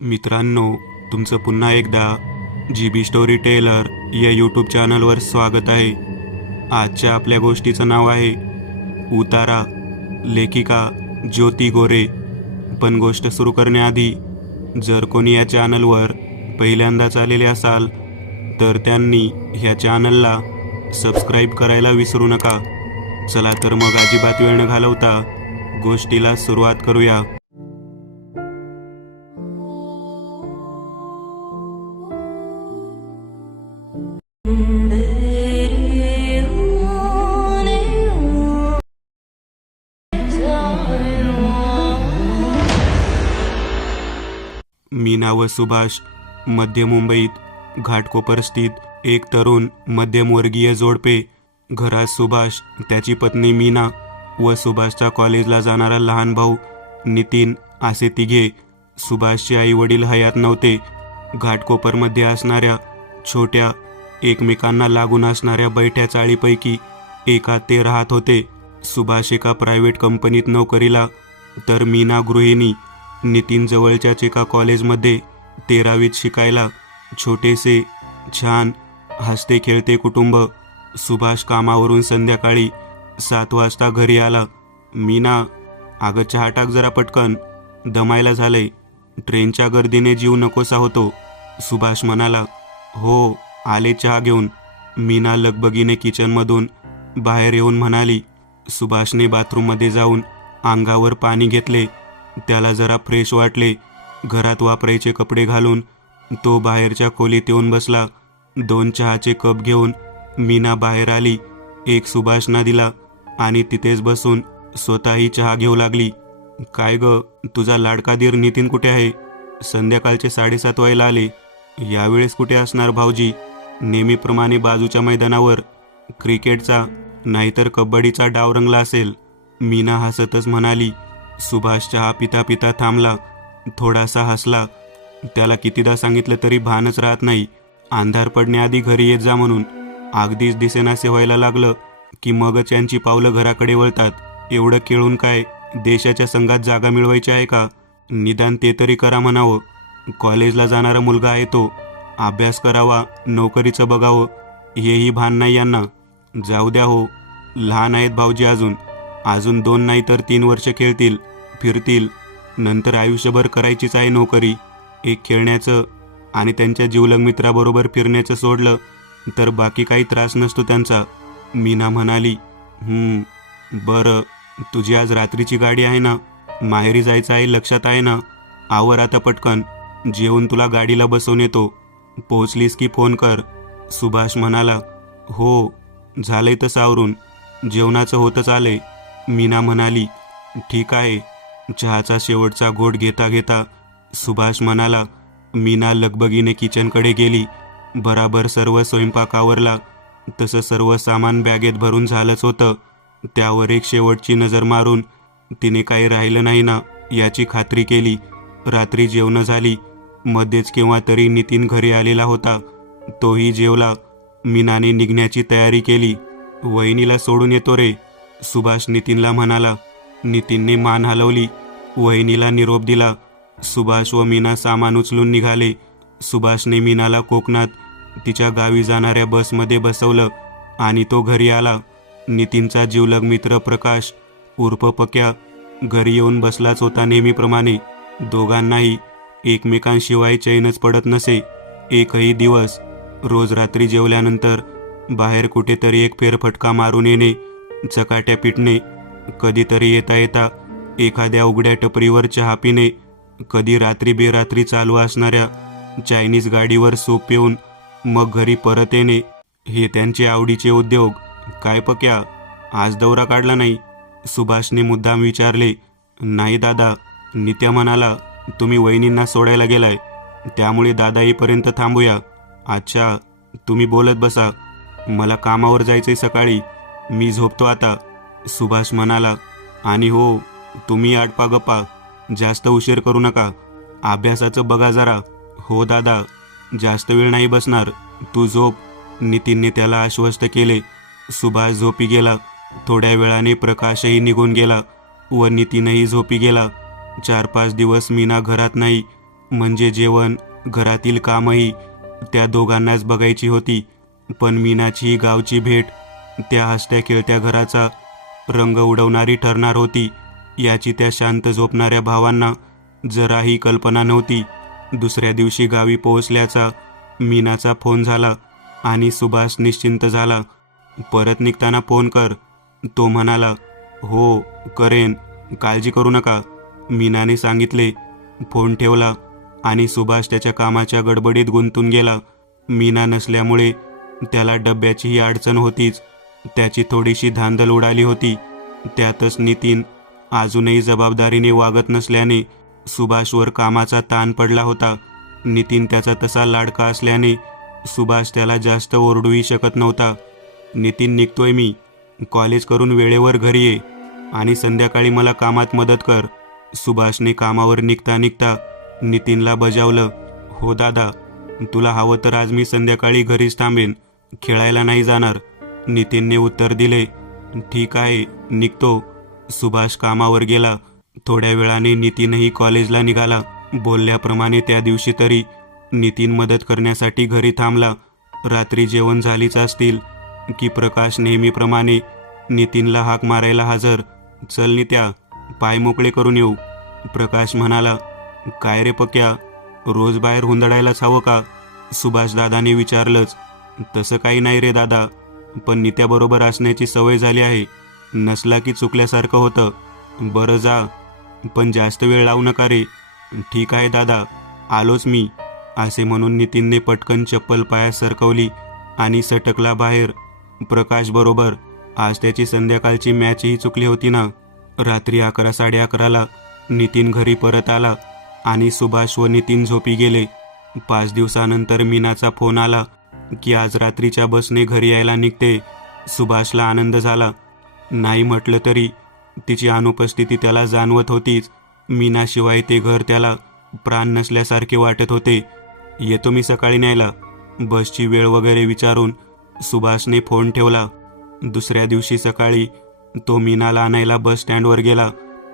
मित्रांनो, तुमचं पुन्हा एकदा GB स्टोरी टेलर या यूट्यूब चॅनलवर स्वागत आहे. आजच्या आपल्या गोष्टीचं नाव आहे उतारा, लेखिका ज्योती गोरे. पण गोष्ट सुरू करण्याआधी जर कोणी या चॅनलवर पहिल्यांदाच आलेले असाल तर त्यांनी ह्या चॅनलला सबस्क्राईब करायला विसरू नका. चला तर मग अजिबात वेळ न घालवता गोष्टीला सुरुवात करूया. मीना व सुभाष मध्य मुंबईत घाटकोपर स्थित एक तरुण मध्यमवर्गीय जोडपे. घरात सुभाष, त्याची पत्नी मीना व सुभाषच्या कॉलेजला जाणारा लहान भाऊ नितीन असे तिघे. सुभाषचे आई वडील हयात नव्हते. घाटकोपरमध्ये असणाऱ्या छोट्या एकमेकांना लागून असणाऱ्या बैठ्या चाळीपैकी एकात ते राहत होते. सुभाष एका प्रायव्हेट कंपनीत नोकरीला, तर मीना गृहिणी. नितीन जवळच्याच एका कॉलेजमध्ये 13वीत शिकायला. छोटेसे, छान, हसते खेळते कुटुंब. सुभाष कामावरून संध्याकाळी 7 वाजता घरी आला. मीना, अगं चहा टाक जरा पटकन, दमायला झालंय, ट्रेनच्या गर्दीने जीव नकोसा होतो. सुभाष म्हणाला. हो, आले चहा घेऊन. मीना लगबगीने किचनमधून बाहेर येऊन म्हणाली. सुभाषने बाथरूममध्ये जाऊन अंगावर पाणी घेतले. त्याला जरा फ्रेश वाटले. घरात वापरायचे कपडे घालून तो बाहेरच्या खोलीत येऊन बसला. 2 चहाचे कप घेऊन मीना बाहेर आली. एक सुभाषना दिला आणि तिथेच बसून स्वतःही चहा घेऊ लागली. काय ग, तुझा लाडका दीर नितीन कुठे आहे? संध्याकाळचे 7:30 व्हायला आले. यावेळेस कुठे असणार भाऊजी? नेहमीप्रमाणे बाजूच्या मैदानावर क्रिकेटचा नाहीतर कबड्डीचा डाव रंगला असेल, मीना हसतच म्हणाली. सुभाष चहा पिता पिता थांबला. थोडासा हसला. त्याला कितीदा सांगितलं तरी भानच राहत नाही. अंधार पडण्याआधी घरी येत जा म्हणून. अगदीच दिसेनासे व्हायला लागलं की मगच यांची पावलं घराकडे वळतात. एवढं केळून काय देशाच्या संघात जागा मिळवायची आहे का? निदान ते तरी करा म्हणावं. कॉलेजला जाणारा मुलगा आहे तो. अभ्यास करावा, नोकरीचं बघावं, हेही भान नाही यांना. जाऊ द्या हो, लहान आहेत भाऊजी अजून 2 नाही तर 3 वर्ष खेळतील, फिरतील. नंतर आयुष्यभर करायचीच आहे नोकरी. एक खेळण्याचं आणि त्यांच्या जिवलग मित्राबरोबर फिरण्याचं सोडलं तर बाकी काही त्रास नसतो त्यांचा. मीना म्हणाली. बरं, तुझी आज रात्रीची गाडी आहे ना? माहेरी जायचं आहे, लक्षात आहे ना? आवर आता पटकन, जेवून तुला गाडीला बसवून येतो. पोचलीस की फोन कर. सुभाष म्हणाला. हो, झालंय तसं आवरून, जेवणाचं होतच आलंय. मीना म्हणाली. ठीक आहे. चहाचा शेवटचा घोट घेता घेता सुभाष म्हणाला. मीना लगबगीने किचनकडे गेली. बराबर सर्व स्वयंपाक आवरला. तसं सर्व सामान बॅगेत भरून झालंच होतं. त्यावर एक शेवटची नजर मारून तिने काही राहिलं नाही ना याची खात्री केली. रात्री जेवणं झाली. मध्येच केव्हा तरी नितीन घरी आलेला होता. तोही जेवला. मीनाने निघण्याची तयारी केली. वहिनीला सोडून येतो रे, सुभाष नितीनला म्हणाला. नितीनने मान हलवली. वहिनीला निरोप दिला. सुभाष व मीना सामान उचलून निघाले. सुभाषने मीनाला कोकणात तिच्या गावी जाणाऱ्या बसमध्ये बसवलं आणि तो घरी आला. नितीनचा जिवलग मित्र प्रकाश उर्फ पक्या घरी येऊन बसलाच होता नेहमीप्रमाणे. दोघांनाही एकमेकांशिवाय चैनच पडत नसे. एकही दिवस. रोज रात्री जेवल्यानंतर बाहेर कुठेतरी एक फेरफटका मारून येणे, चकाट्या पिटणे, कधीतरी येता येता एखाद्या उघड्या टपरीवर चहा पिणे, कधी रात्री बेरात्री चालू असणाऱ्या चायनीज गाडीवर सूप पिऊन मग घरी परत येणे, हे त्यांचे आवडीचे उद्योग. काय पक्या, आज दौरा काढला नाही? सुभाषने मुद्दाम विचारले. नाही दादा, नित्या म्हणाला तुम्ही वहिनींना सोडायला गेलाय, त्यामुळे दादा येईपर्यंत थांबूया. अच्छा, तुम्ही बोलत बसा, मला कामावर जायचंय सकाळी, मी झोपतो आता, सुभाष म्हणाला. आणि हो, तुम्ही आटपा गप्पा, जास्त उशीर करू नका. अभ्यासाचं बघा जरा. हो दादा, जास्त वेळ नाही बसणार, तू झोप, नितीनने त्याला आश्वस्त केले. सुभाष झोपी गेला. थोड्या वेळाने प्रकाशही निघून गेला व नितीनही झोपी गेला. 4-5 दिवस मीना घरात नाही. म्हणजे जेवण, घरातील कामही त्या दोघांनाच बघायची होती. पण मीनाची ही गावची भेट त्या हसत्या खेळत्या घराचा रंग उडवणारी ठरणार होती याची त्या शांत झोपणाऱ्या भावांना जराही कल्पना नव्हती. दुसऱ्या दिवशी गावी पोहोचल्याचा मीनाचा फोन झाला आणि सुभाष निश्चिंत झाला. परत निघताना फोन कर, तो म्हणाला. हो करेन, काळजी करू नका, मीनाने सांगितले. फोन ठेवला आणि सुभाष त्याच्या कामाच्या गडबडीत गुंतून गेला. मीना नसल्यामुळे त्याला डब्याचीही अडचण होतीच. त्याची थोडीशी धांदल उडाली होती. त्यातच नितीन अजूनही जबाबदारीने वागत नसल्याने सुभाषवर कामाचा ताण पडला होता. नितीन त्याचा तसा लाडका असल्याने सुभाष त्याला जास्त ओरडूही शकत नव्हता. नितीन, निघतोय मी, कॉलेज करून वेळेवर घरी ये आणि संध्याकाळी मला कामात मदत कर, सुभाषने कामावर निघता निघता नितीनला बजावलं. हो दादा, तुला हवं तर आज मी संध्याकाळी घरीच थांबेन, खेळायला नाही जाणार, नितीनने उत्तर दिले. ठीक आहे, निघतो. सुभाष कामावर गेला. थोड्या वेळाने नितीनही कॉलेजला निघाला. बोलल्याप्रमाणे त्या दिवशी तरी नितीन मदत करण्यासाठी घरी थांबला. रात्री जेवण झालीच असतील की प्रकाश नेहमीप्रमाणे नितीनला हाक मारायला हजर. चल नित्या, पाय मोकळे करून येऊ, प्रकाश म्हणाला. काय रे पक्या, रोज बाहेर हुंदडायलाच हवं का, सुभाष दादाने विचारलंच. तसं काही नाही रे दादा, पण नित्याबरोबर असण्याची सवय झाली आहे, नसला की चुकल्यासारखं होतं. बरं जा, पण जास्त वेळ लावू नका रे. ठीक आहे दादा, आलोच मी, असे म्हणून नितीनने पटकन चप्पल पायात सरकवली आणि सटकला बाहेर. प्रकाश बरोबर. आज त्याची संध्याकाळची मॅचही चुकली होती ना. रात्री 11-11:30ला नितीन घरी परत आला आणि सुभाष व नितीन झोपी गेले. 5 दिवसानंतर मीनाचा फोन आला की आज रात्रीच्या बसने घरी यायला निघते. सुभाषला आनंद झाला. नाही म्हटलं तरी तिची अनुपस्थिती त्याला जाणवत होतीच. मीनाशिवाय ते घर त्याला प्राण नसल्यासारखे वाटत होते. येतो मी सकाळी न्यायला, बसची वेळ वगैरे विचारून सुभाषने फोन ठेवला. दुसऱ्या दिवशी सकाळी तो मीनाला आणायला बस स्टँडवर गेला.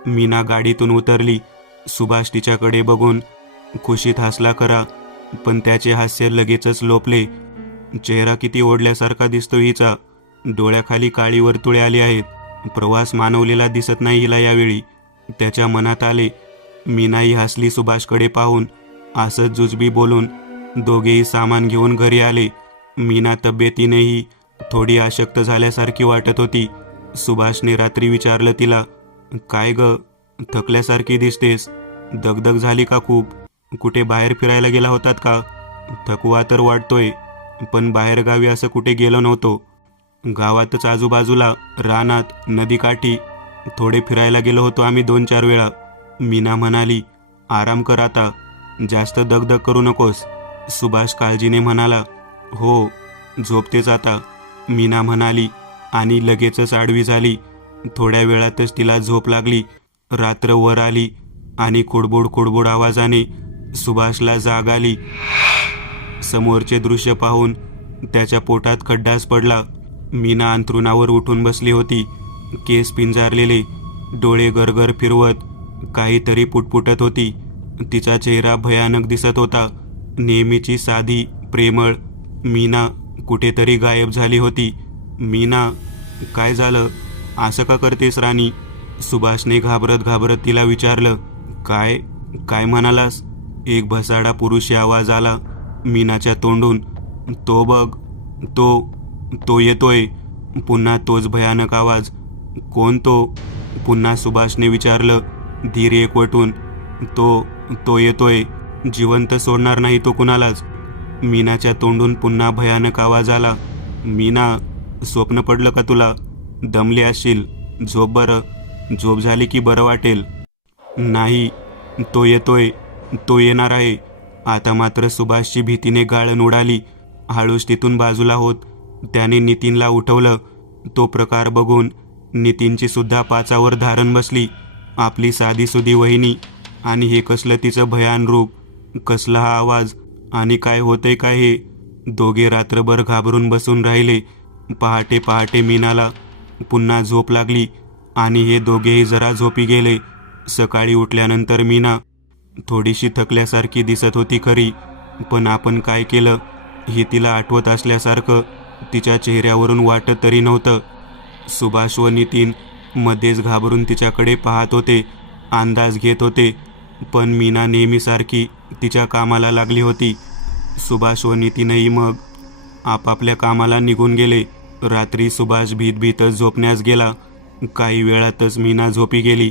मीना गाडीतून उतरली. सुभाष तिच्याकडे बघून खुशीत हसला खरा, पण त्याचे हास्य लगेचच लोपले. चेहरा किती ओढल्यासारखा दिसतो हिचा, डोळ्याखाली काळी वर्तुळे आली आहेत. प्रवास मानवलेला दिसत नाही हिला यावेळी, त्याच्या मनात आले. मीनाही हसली सुभाषकडे पाहून. असंच जुजबी बोलून दोघेही सामान घेऊन घरी आले. मीना तब्येतीनेही थोडी अशक्त झाल्यासारखी वाटत होती. सुभाषने रात्री विचारलं तिला, काय ग, थकल्यासारखी दिसतेस, दगदग झाली का खूप, कुठे बाहेर फिरायला गेला होतात का? थकवा तर वाटतोय, पण बाहेरगावी असं कुठे गेलो नव्हतो, गावातच आजूबाजूला रानात नदीकाठी थोडे फिरायला गेलो होतो आम्ही 2-4 वेळा, मीना म्हणाली. आराम कर आता, जास्त दगदग करू नकोस, सुभाष काळजीने म्हणाला. हो, झोपतेच आता, मीना म्हणाली आणि लगेचच आडवी झाली. थोड्या वेळातच तिला झोप लागली. रात्र वर आली आणि कुडबुड कुडबुड आवाजाने सुभाषला जाग आली. समोरचे दृश्य पाहून त्याच्या पोटात खड्डाच पडला. मीना अंथरुणावर उठून बसली होती. केस पिंजारलेले, डोळे गरगर फिरवत काहीतरी पुटपुटत होती. तिचा चेहरा भयानक दिसत होता. नेहमीची साधी प्रेमळ मीना कुठेतरी गायब झाली होती. मीना, काय झालं, असं का करतेस राणी, सुभाषने घाबरत घाबरत तिला विचारलं. काय काय म्हणालास, एक भसाडा पुरुषी आवाज आला मीनाच्या तोंडून. तो बघ, तो येतोय, पुन्हा तोच भयानक आवाज. कोण तो, पुन्हा सुभाषने विचारलं धीर एकवटून. तो येतोय, जिवंत सोडणार नाही तो कुणालाच, मीनाच्या तोंडून पुन्हा भयानक आवाज आला. मीना, स्वप्न पडलं का तुला, दमली असशील, झोप बरं, झोप झाली की बरं वाटेल. नाही, तो येतोय, तो येणार आहे. आता मात्र सुभाषची भीतीने गाळण उडाली. हळूच तिथून बाजूला होत त्याने नितीनला उठवलं. तो प्रकार बघून नितीनची सुद्धा पाचावर धारण बसली. आपली साधीसुधी वहिनी आणि हे कसलं तिचं भयान रूप, कसला हा आवाज आणि काय होतंय काय हे. दोघे रात्रभर घाबरून बसून राहिले. पहाटे पहाटे मीनाला पुन्हा झोप लागली आणि हे दोघेही जरा झोपी गेले. सकाळी उठल्यानंतर मीना थोडीशी थकल्यासारखी दिसत होती खरी, पण आपण काय केलं हे तिला आठवत असल्यासारखं तिच्या चेहऱ्यावरून वाटत तरी नव्हतं. सुभाष व नितीन मध्येच घाबरून तिच्याकडे पाहत होते, अंदाज घेत होते, पण मीना नेहमीसारखी तिच्या कामाला लागली होती. सुभाष व नितीनही मग आपापल्या कामाला निघून गेले. रात्री सुभाष भीतभीतच झोपण्यास गेला. काही वेळातच मीना झोपी गेली.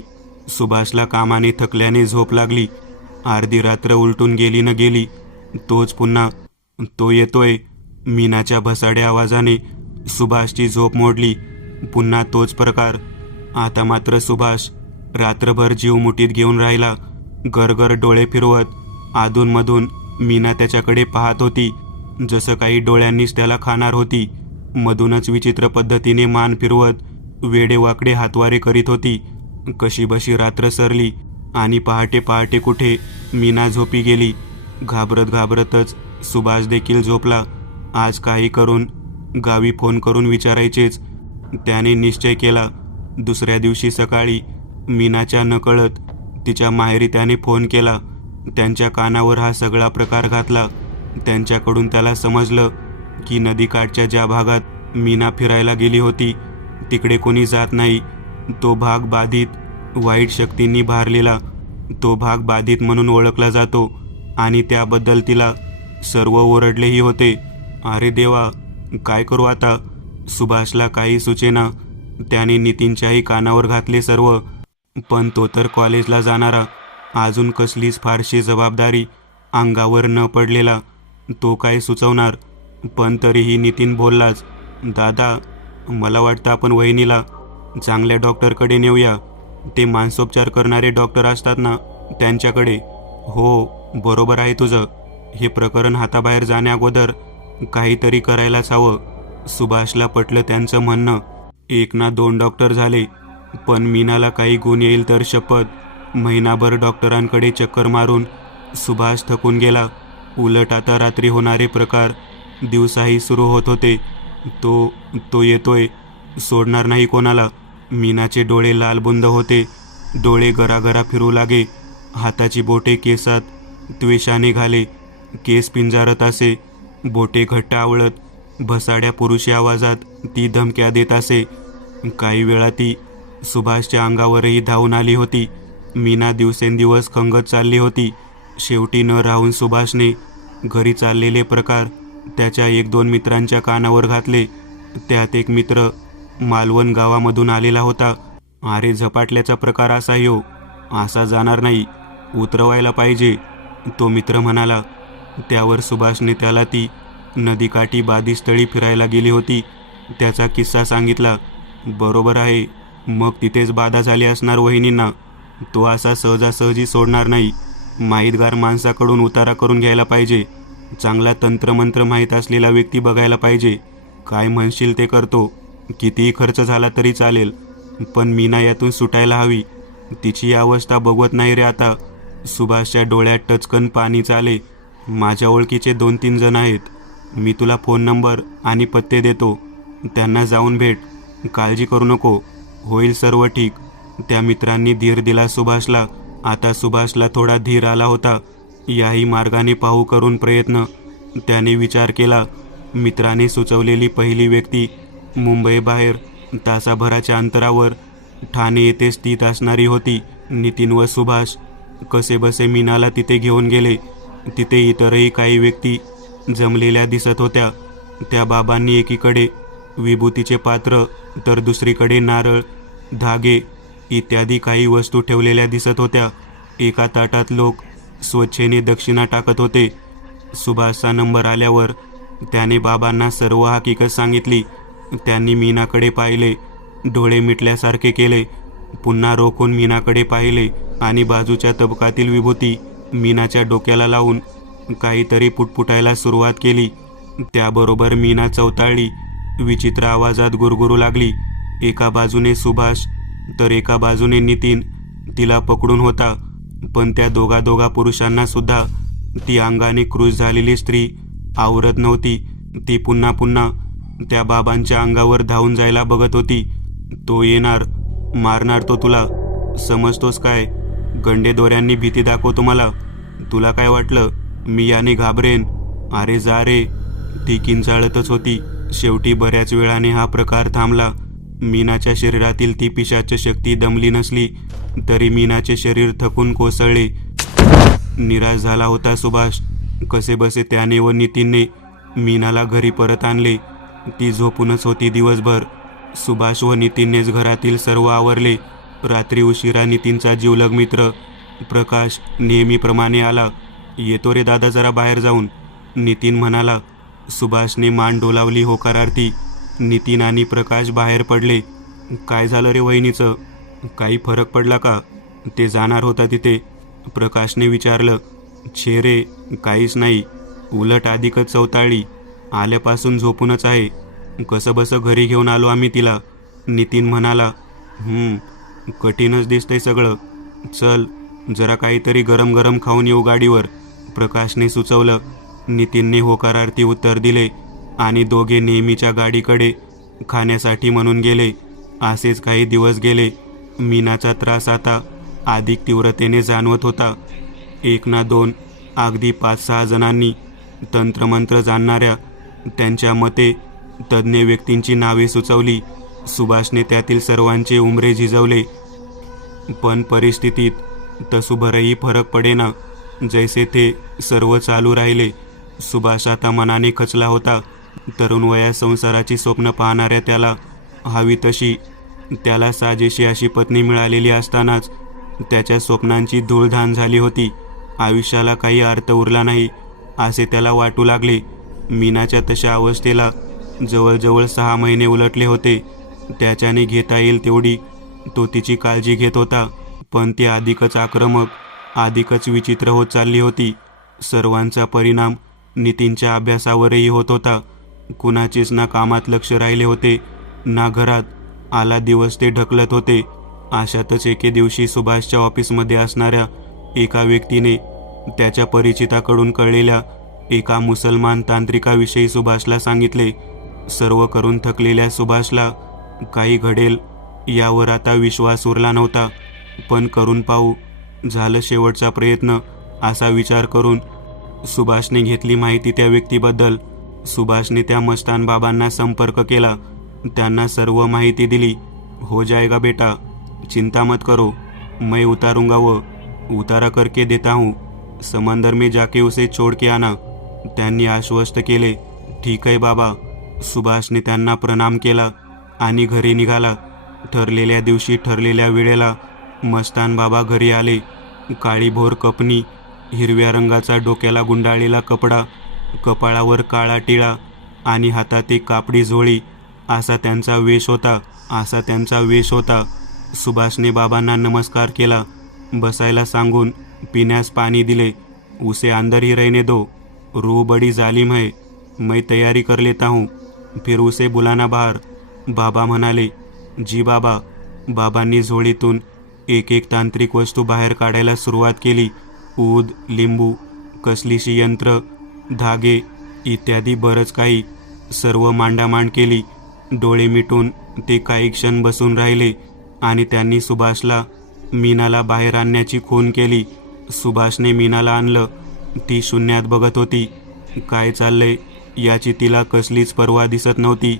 सुभाषला कामाने थकल्याने झोप लागली. अर्धी रात्र उलटून गेली न गेली. तोच पुन्हा, तो येतोय. मीनाच्या भसाड्या आवाजाने सुभाषची झोप मोडली. पुन्हा तोच प्रकार. आता मात्र सुभाष रात्रभर जीव मुठीत घेऊन राहिला. गरगर डोळे फिरवत अधूनमधून मीना त्याच्याकडे पाहत होती, जसं काही डोळ्यांनीच त्याला खाणार होती. मधूनच विचित्र पद्धतीने मान फिरवत वेडेवाकडे हातवारे करीत होती. कशीबशी रात्र सरली आणि पहाटे पहाटे कुठे मीना झोपी गेली. घाबरत घाबरतच सुभाष देखील झोपला. आज काही करून गावी फोन करून विचारायचेच त्याने निश्चय केला. दुसऱ्या दिवशी सकाळी मीनाच्या नकळत तिच्या माहेरी त्याने फोन केला. त्यांच्या कानावर हा सगळा प्रकार घातला. त्यांच्याकडून त्याला समजलं की नदीकाठच्या ज्या भागात मीना फिरायला गेली होती तिकडे कोणी जात नाही. तो भाग बाधित, वाईट शक्तींनी भारलेला. तो भाग बाधित म्हणून ओळखला जातो आणि त्याबद्दल तिला सर्व ओरडलेही होते. अरे देवा, काय करू आता? सुभाषला काही सुचेना. त्याने नितीनच्याही कानावर घातले सर्व, पण तो तर कॉलेजला जाणारा, अजून कसलीच फारशी जबाबदारी अंगावर न पडलेला. तो काय सुचवणार? पण तरीही नितीन बोललाच, दादा, मला वाटतं आपण वहिनीला चांगल्या डॉक्टरकडे नेऊया. ते मानसोपचार करणारे डॉक्टर असतात ना, त्यांच्याकडे. हो, बरोबर आहे तुझं. हे प्रकरण हाताबाहेर जाण्याअगोदर काहीतरी करायलाच हवं. सुभाषला पटलं त्यांचं म्हणणं. 1 ना 2 डॉक्टर झाले, पण मीनाला काही गुण येईल तर शपथ. महिनाभर डॉक्टरांकडे चक्कर मारून सुभाष थकून गेला. उलट आता रात्री होणारे प्रकार दिवसाही सुरू होत होते. तो येतोय, सोडणार नाही कोणाला. मीनाचे डोळे लालबुंद होते. डोळे गरागरा फिरू लागे. हाताची बोटे केसात त्वेषाने घाले. केस पिंजारत असे. बोटे घट्ट आवळत भसाड्या पुरुषी आवाजात ती धमक्या देत असे. काही वेळा ती सुभाषच्या अंगावरही धावून आली होती. मीना दिवसेंदिवस खंगत चालली होती. शेवटी न राहून सुभाषने घरी चाललेले प्रकार त्याच्या 1-2 मित्रांच्या कानावर घातले. त्यात एक मित्र मालवण गावामधून आलेला होता. अरे झपाटल्याचा प्रकार असा हो, असा जाणार नाही, उतरवायला पाहिजे, तो मित्र म्हणाला. त्यावर सुभाषने त्याला ती नदीकाठी बाधिस्थळी फिरायला गेली होती त्याचा किस्सा सांगितला. बरोबर आहे, मग तिथेच बाधा झाली असणार वहिनींना. तो असा सहजासहजी सोडणार नाही. माहितगार माणसाकडून उतारा करून घ्यायला पाहिजे. चांगला तंत्रमंत्र माहीत असलेला व्यक्ती बघायला पाहिजे. काय म्हणशील ते करतो. कितीही खर्च झाला तरी चालेल, पण मीना यातून सुटायला हवी. तिची अवस्था बघवत नाही रे आता. सुभाषच्या डोळ्यात टचकन पाणी चाले. माझ्या ओळखीचे 2-3 जण आहेत. मी तुला फोन नंबर आणि पत्ते देतो. त्यांना जाऊन भेट. काळजी करू नको, होईल सर्व ठीक. त्या मित्रांनी धीर दिला सुभाषला. आता सुभाषला थोडा धीर आला होता. याही मार्गाने पाहू करून प्रयत्न त्याने विचार केला. मित्राने सुचवलेली पहिली व्यक्ती मुंबईबाहेर तासाभराच्या अंतरावर ठाणे येथे स्थित असणारी होती. नितीन व सुभाष कसेबसे मीनाला तिथे घेऊन गेले. तिथे इतरही काही व्यक्ती जमलेल्या दिसत होत्या. त्या बाबांनी एकीकडे विभूतीचे पात्र तर दुसरीकडे नारळ, धागे इत्यादी काही वस्तू ठेवलेल्या दिसत होत्या. एका ताटात लोक स्वच्छेने दक्षिणा टाकत होते. सुभाषचा नंबर आल्यावर त्याने बाबांना सर्व हकीकत सांगितली. त्यांनी मीनाकडे पाहिले, डोळे मिटल्यासारखे केले. पुन्हा रोखून मीनाकडे पाहिले आणि बाजूच्या तबकातील विभूती मीनाच्या डोक्याला लावून काहीतरी पुटपुटायला सुरुवात केली. त्याबरोबर मीना चवताळली. विचित्र आवाजात गुरगुरू लागली. एका बाजूने सुभाष तर एका बाजूने नितीन तिला पकडून होता. पण त्या दोघा पुरुषांना सुद्धा ती अंगाने क्रूश झालेली स्त्री आवरत नव्हती. ती पुन्हा पुन्हा त्या बाबांच्या अंगावर धावून जायला बघत होती. तो येणार, मारणार तो तुला, समजतोस काय? गंडे दोऱ्यांनी भीती दाखवतो मला. तुला काय वाटलं मी याने घाबरेन? अरे जा रे. ती किंचाळतच होती. शेवटी बऱ्याच वेळाने हा प्रकार थांबला. मीनाच्या शरीरातील ती पिशाच शक्ती दमली नसली तरी मीनाचे शरीर थकून कोसळले. निराश झाला होता सुभाष. कसेबसे त्याने व नितीनने मीनाला घरी परत आणले. ती झोपूनच होती दिवसभर. सुभाष व नितीननेच घरातील सर्व आवरले. रात्री उशिरा नितीनचा जीवलग मित्र प्रकाश नेहमीप्रमाणे आला. येतो रे दादा जरा बाहेर जाऊन, नितीन म्हणाला. सुभाषने मान डोलावली होकारार्थी. नितीन आणि प्रकाश बाहेर पडले. काय झालं रे वहिनीचं? काही फरक पडला का? ते जाणार होता तिथे, प्रकाशने विचारलं. छे रे, काहीच नाही. उलट अधिकच चवताळली. आल्यापासून झोपूनच आहे. कसं बसं घरी घेऊन आलो आम्ही तिला, नितीन म्हणाला. कठीणच दिसतंय सगळं. चल जरा काहीतरी गरम गरम खाऊन येऊ गाडीवर, प्रकाशने सुचवलं. नितीनने होकारार्थी उत्तर दिले आणि दोघे नेहमीच्या गाडीकडे खाण्यासाठी म्हणून गेले. असेच काही दिवस गेले. मीनाचा त्रास आता अधिक तीव्रतेने जाणवत होता. 1 ना 2, अगदी 5-6 जणांनी, तंत्रमंत्र जाणणाऱ्या, त्यांच्या मते तज्ज्ञ व्यक्तींची नावे सुचवली. सुभाषने त्यातील सर्वांचे उमरे झिजवले. पण परिस्थितीत तसूभरही फरक पडेना. जैसे ते सर्व चालू राहिले. सुभाष आता मनाने खचला होता. तरुण वयात संसाराची स्वप्न पाहणाऱ्या त्याला हवी तशी, त्याला साजेशी अशी पत्नी मिळालेली असतानाच त्याच्या स्वप्नांची धूळधाण झाली होती. आयुष्याला काही अर्थ उरला नाही असे त्याला वाटू लागले. मीनाच्या तशा अवस्थेला जवळजवळ 6 महिने उलटले होते. त्याच्याने घेता येईल तेवढी तो तिची काळजी घेत होता. पण ती अधिकच आक्रमक, अधिकच विचित्र होत चालली होती. सर्वांचा परिणाम नितीनच्या अभ्यासावरही होत होता. कुणाचेच ना कामात लक्ष राहिले होते ना घरात. आला दिवस ते ढकलत होते. अशातच एके दिवशी सुभाषच्या ऑफिसमध्ये असणाऱ्या एका व्यक्तीने त्याच्या परिचिताकडून कळलेल्या एका मुसलमान तांत्रिकाविषयी सुभाषला सांगितले. सर्व करून थकलेल्या सुभाषला काही घडेल यावर आता विश्वास उरला नव्हता. पण करून पाहू, झालं शेवटचा प्रयत्न असा विचार करून सुभाषने घेतली माहिती त्या व्यक्तीबद्दल. सुभाषने त्या मस्तान बाबांना संपर्क केला. त्यांना सर्व माहिती दिली. हो जाएगा बेटा, चिंता मत करो, मैं उतारूंगा वो उतारा करके देता हूँ. समंदर में जाके उसे छोड़ के आना, त्यांनी आश्वस्त केले. ठीक आहे बाबा. सुभाषने त्यांना प्रणाम केला आणि घरी निघाला. ठरलेल्या दिवशी ठरलेल्या वेळेला मस्तान बाबा घरी आले. काळीभोर कपनी, हिरव्या रंगाचा डोक्याला गुंडाळलेला कपडा, कपाळावर काळा टिळा आणि हातात एक कापडी झोळी असा त्यांचा वेश होता. सुभाषने बाबांना नमस्कार केला. बसायला सांगून पिण्यास पाणी दिले. उसे अंदर ही रहने दो, रूह बड़ी जालिम है, मैं तैयारी कर लेता हूँ, फिर उसे बुलाना बाहर, बाबा म्हणाले. जी बाबा. बाबांनी झोळीतून एक एक तांत्रिक वस्तू बाहेर काढायला सुरुवात केली. ऊद, लिंबू, कसलीशी यंत्र, धागे इत्यादी बरंच काही. सर्व मांडामांड केली. डोळे मिटून ते काही क्षण बसून राहिले आणि त्यांनी सुभाषला मीनाला बाहेर आणण्याची खूण केली. सुभाषने मीनाला आणलं. ती शून्यात बघत होती. काय चाललंय याची तिला कसलीच पर्वा दिसत नव्हती.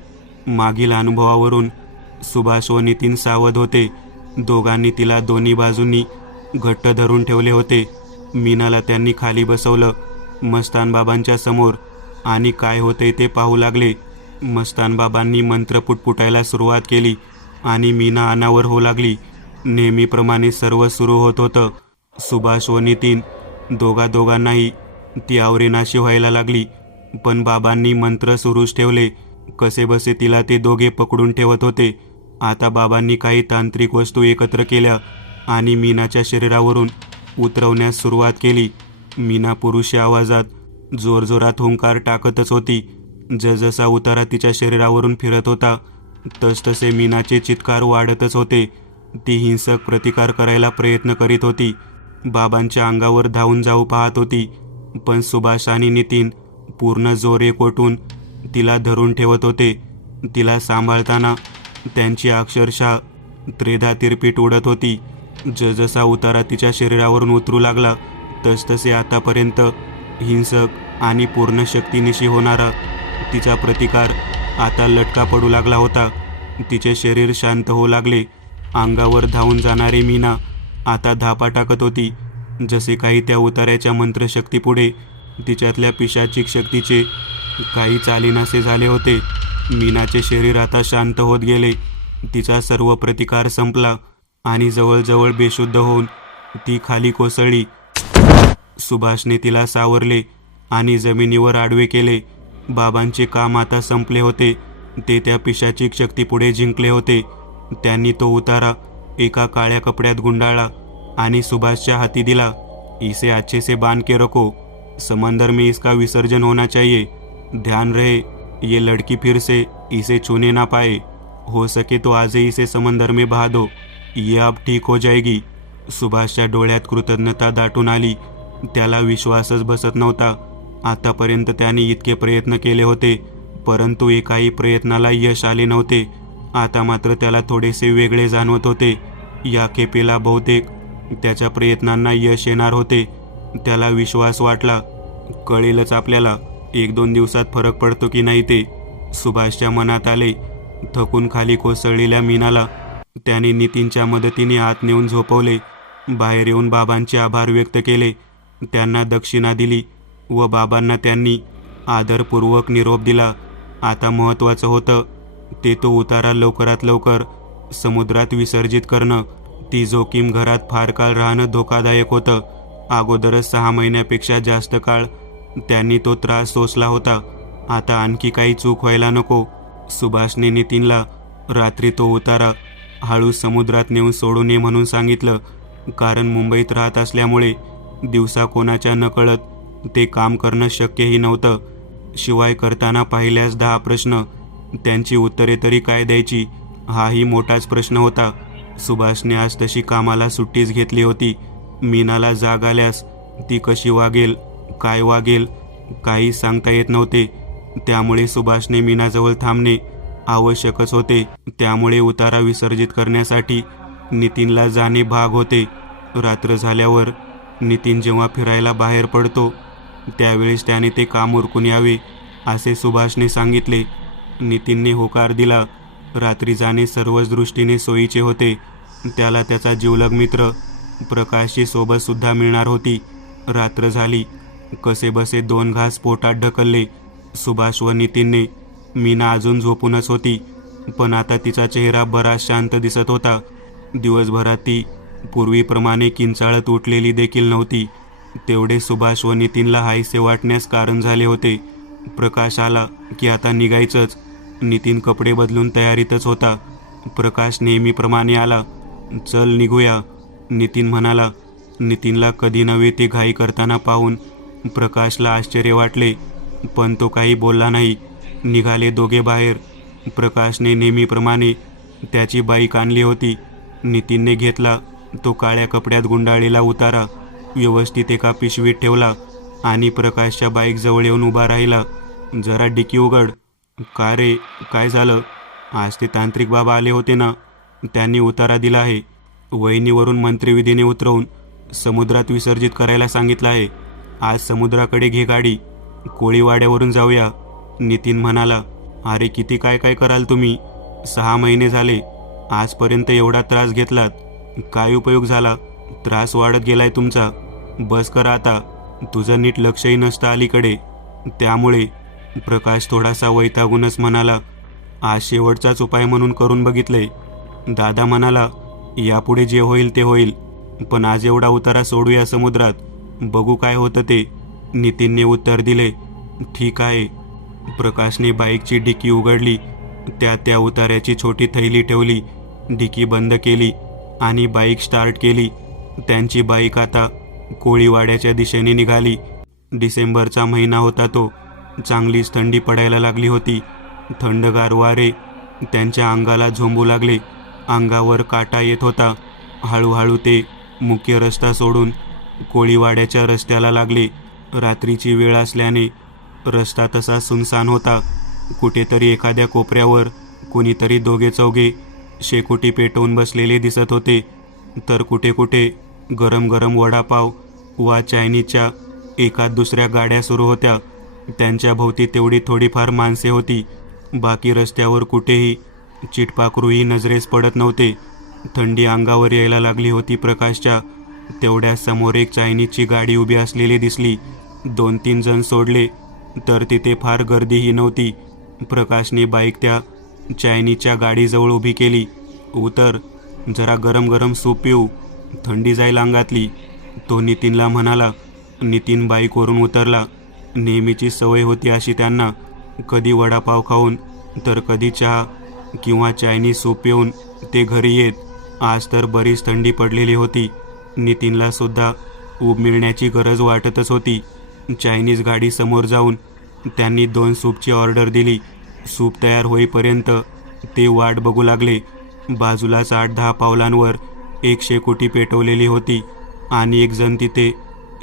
मागील अनुभवावरून सुभाष व नितीन सावध होते. दोघांनी तिला दोन्ही बाजूंनी घट्ट धरून ठेवले होते. मीनाला त्यांनी खाली बसवलं मस्तान बाबांच्या समोर आणि काय होते ते पाहू लागले. मस्तान बाबांनी मंत्र पुटपुटायला सुरुवात केली आणि मीना अनावर होऊ लागली. नेहमीप्रमाणे सर्व सुरू होत होतं. सुभाष व नितीन दोघांनाही ती आवरेनाशी व्हायला लागली. पण बाबांनी मंत्र सुरूच ठेवले. कसेबसे तिला ते दोघे पकडून ठेवत होते. आता बाबांनी काही तांत्रिक वस्तू एकत्र केल्या आणि मीनाच्या शरीरावरून उतरवण्यास सुरुवात केली. मीना पुरुषी आवाजात जोरजोरात हुंकार टाकतच होती. जसजसा उतारा तिच्या शरीरावरून फिरत होता तसतसे मीनाचे चित्कार वाढतच होते. ती हिंसक प्रतिकार करायला प्रयत्न करीत होती. बाबांच्या अंगावर धावून जाऊ पाहत होती. पण सुभाष आणि नितीन पूर्ण जोर एकवटून तिला धरून ठेवत होते. तिला सांभाळताना त्यांची अक्षरशः त्रेधा तिरपीट उडत होती. जसा उतारा तिच्या शरीरावरून उतरू लागला तसतसे आतापर्यंत हिंसक आणि पूर्ण शक्तीनिशी होणारा तिचा प्रतिकार आता लटका पडू लागला होता. तिचे शरीर शांत होऊ लागले. अंगावर धावून जाणारी मीना आता धापा टाकत होती. जसे काही त्या उतार्याच्या मंत्रशक्तीपुढे तिच्यातल्या पिशाचिक शक्तीचे काही चालीनासे झाले होते. मीनाचे शरीर आता शांत होत गेले. तिचा सर्व प्रतिकार संपला आणि जवळजवळ बेशुद्ध होऊन ती खाली कोसळली. सुभाषने तिला सावरले आणि जमिनीवर आडवे केले. बाबांचे काम आता संपले होते. ते त्या पिशाचिक शक्तीपुढे जिंकले होते. त्यांनी तो उतारा एका काळ्या कपड्यात गुंडाळला आणि सुभाषच्या हाती दिला. इसे अच्छे से बांध के रखो, समंदर में इसका विसर्जन होना चाहिए. ध्यान रहे ये लड़की फिर से इसे छूने ना पाए. हो सके तो आज ही इसे समंदर में बहा दो, ये अब ठीक हो जाएगी. सुभाषच्या डोळ्यात कृतज्ञता दाटून आली. त्याला विश्वासच बसत नव्हता. आतापर्यंत त्याने इतके प्रयत्न केले होते परंतु एकाही प्रयत्नाला यश आले नव्हते. आता मात्र त्याला थोडेसे वेगळे जाणवत होते. या खेपेला बहुतेक त्याच्या प्रयत्नांना यश येणार होते. त्याला विश्वास वाटला, कळेलच आपल्याला 1-2 दिवसात फरक पडतो की नाही ते. सुभाषच्या मनात आले. थकून खाली कोसळलेल्या मीनाला त्याने नितीनच्या मदतीने आत नेऊन झोपवले. बाहेर येऊन बाबांचे आभार व्यक्त केले. त्यांना दक्षिणा दिली व बाबांना त्यांनी आदरपूर्वक निरोप दिला. आता महत्त्वाचं होतं ते तो उतारा लवकरात लवकर समुद्रात विसर्जित करणं. ती जोखीम घरात फार काळ राहणं धोकादायक होतं. अगोदरच 6 महिन्यापेक्षा जास्त काळ त्यांनी तो त्रास सोसला होता. आता आणखी काही चूक व्हायला नको. सुभाषने नितीनला रात्री तो उतारा हळू समुद्रात नेऊन सोडू नये म्हणून सांगितलं. कारण मुंबईत राहत असल्यामुळे दिवसा कोणाच्या नकळत ते काम करणं शक्यही नव्हतं. शिवाय करताना पाहिल्यास 10 प्रश्न, त्यांची उत्तरे तरी काय द्यायची हाही मोठाच प्रश्न होता. सुभाषने आज तशी कामाला सुट्टीच घेतली होती. मीनाला जाग आल्यास ती कशी वागेल, काय वागेल काही सांगता येत नव्हते. त्यामुळे सुभाषने मीनाजवळ थांबणे आवश्यकच होते. त्यामुळे उतारा विसर्जित करण्यासाठी नितीनला जाणे भाग होते. रात्र झाल्यावर नितीन जेव्हा फिरायला बाहेर पडतो त्यावेळेस त्याने ते काम उरकून यावे असे सुभाषने सांगितले. नितीनने होकार दिला. रात्री जाणे सर्वच दृष्टीने सोयीचे होते. त्याला त्याचा जिवलग मित्र प्रकाशची सोबतसुद्धा मिळणार होती. रात्र झाली. कसेबसे 2 घास पोटात ढकलले. सुभाष व नितीनने. मीना अजून झोपूनच होती पण आता तिचा चेहरा बराच शांत दिसत होता. दिवसभरात ती पूर्वीप्रमाणे किंचाळत उठलेली देखील नव्हती. तेवढे सुभाष व नितीनला हायसे वाटण्यास कारण झाले होते. प्रकाश आला की आता निघायचंच. नितीन कपडे बदलून तयारीतच होता. प्रकाश नेहमीप्रमाणे आला. चल निघूया, नितीन म्हणाला. नितीनला कधी नव्हे ते घाई करताना पाहून प्रकाशला आश्चर्य वाटले पण तो काही बोलला नाही. निघाले दोघे बाहेर. प्रकाशने नेहमीप्रमाणे त्याची बाईक आणली होती. नितीनने घेतला तो काळ्या कपड्यात गुंडाळलेला उतारा व्यवस्थित एका पिशवीत ठेवला आणि प्रकाशच्या बाईक जवळ येऊन उभा राहिला. जरा डिकी उघड. का रे, काय झालं? आज ते तांत्रिक बाबा आले होते ना, त्यांनी उतारा दिला आहे. वहिनीवरून मंत्रिविधीने उतरवून समुद्रात विसर्जित करायला सांगितलं आहे. आज समुद्राकडे घे गाडी, कोळीवाड्यावरून जाऊया, नितीन म्हणाला. अरे किती काय काय कराल तुम्ही? 6 महिने झाले आजपर्यंत एवढा त्रास घेतलात, काय उपयोग झाला? त्रास वाढत गेलाय तुमचा. बस कर आता, तुझं नीट लक्षही नसतं अलीकडे. त्यामुळे प्रकाश थोडासा वैतागूनच म्हणाला. आज शेवटचाच उपाय म्हणून करून बघितलंय. दादा म्हणाला, यापुढे जे होईल ते होईल, पण आज एवढा उतारा सोडूया समुद्रात, बघू काय होतं ते. नितीनने उत्तर दिले. ठीक आहे. प्रकाशने बाईकची डिकी उघडली. त्यात त्या उतार्याची छोटी थैली ठेवली. डिकी बंद केली आणि बाईक स्टार्ट केली. त्यांची बाईक आता कोळीवाड्याच्या दिशेने निघाली. डिसेंबरचा महिना होता तो. चांगलीच थंडी पडायला लागली होती. थंडगार वारे त्यांच्या अंगाला झोंबू लागले. अंगावर काटा येत होता. हळूहळू ते मुख्य रस्ता सोडून कोळीवाड्याच्या रस्त्याला लागले. रात्रीची वेळ असल्याने रस्ता तसा सुनसान होता. कुठेतरी एखाद्या कोपऱ्यावर कोणीतरी 2-4 शेकोटी पेटवून बसलेले दिसत होते. तर कुठे कुठे गरम गरम वडापाव वा चायनीजच्या एका दुसऱ्या गाड्या सुरू होत्या. त्यांच्या भोवती तेवढी थोडीफार माणसे होती. बाकी रस्त्यावर कुठेही चिटपाखरूही नजरेस पडत नव्हते. थंडी अंगावर यायला लागली होती प्रकाशच्या. तेवढ्या समोर एक चायनीजची गाडी उभी असलेली दिसली. 2-3 जण सोडले तर तिथे फार गर्दीही नव्हती. प्रकाशने बाईक त्या चायनीजच्या गाडीजवळ उभी केली. उतर, जरा गरम गरम सूप पिऊ, थंडी जाईल अंगातली, तो नितीनला म्हणाला. नितीन बाईकवरून उतरला. नेहमीची सवय होती अशी त्यांना. कधी वडापाव खाऊन तर कधी चहा किंवा चायनीज सूप पिऊन ते घरी येत. आज तर बरीच थंडी पडलेली होती. नितीनला सुद्धा ऊब मिळण्याची गरज वाटतच होती. चायनीज गाडी समोर जाऊन त्यांनी 2 सूपची ऑर्डर दिली. सूप तयार होईपर्यंत ते वाट बघू लागले. बाजूलाच 8-10 पावलांवर एक शेकोटी पेटवलेली होती आणि एक जण तिथे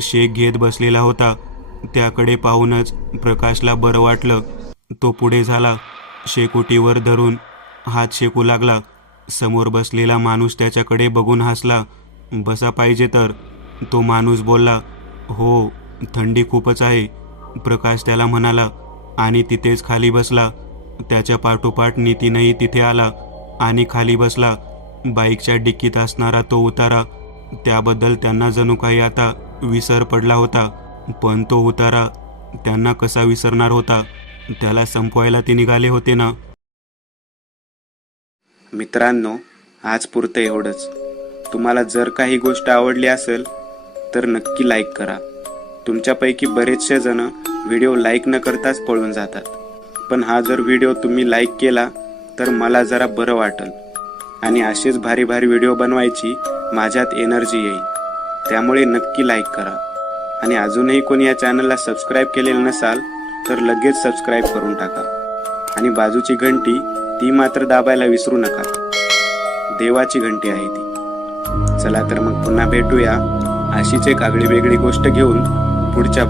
शेक घेत बसलेला होता. त्याकडे पाहूनच प्रकाशला बरं वाटलं. तो पुढे झाला. शेकोटीवर धरून हात शेकू लागला. समोर बसलेला माणूस त्याच्याकडे बघून हसला. बसा पाहिजे तर, तो माणूस बोलला. हो, थंडी खूपच आहे, प्रकाश त्याला म्हणाला आणि तिथेच खाली बसला. त्याच्या पाठोपाठ नितीनही तिथे आला आणि खाली बसला. बाईकच्या डिक्कीत असणारा तो उतारा, त्याबद्दल त्यांना जणू काही आता विसर पडला होता. पण तो उतारा त्यांना कसा विसरणार होता? त्याला संपवायला ते निघाले होते ना. मित्रांनो, आज पुरतं एवढंच. तुम्हाला जर काही गोष्ट आवडली असेल तर नक्की लाईक करा. तुमच्यापैकी बरेचसे जण व्हिडिओ लाईक न करताच पळून जातात. पण हा जर व्हिडिओ तुम्ही लाईक केला तर मला जरा बरं वाटेल आणि असेच भारी भारी व्हिडिओ बनवायची माझ्यात एनर्जी येईल. त्यामुळे नक्की लाईक करा. आणि अजूनही कोणी या चॅनलला सबस्क्राईब केलेलं नसाल तर लगेच सबस्क्राईब करून टाका. आणि बाजूची घंटी ती मात्र दाबायला विसरू नका. देवाची घंटी आहे ती. चला तर मग पुन्हा भेटूया अशीच एक आगळी वेगळी गोष्ट घेऊन पुढच्या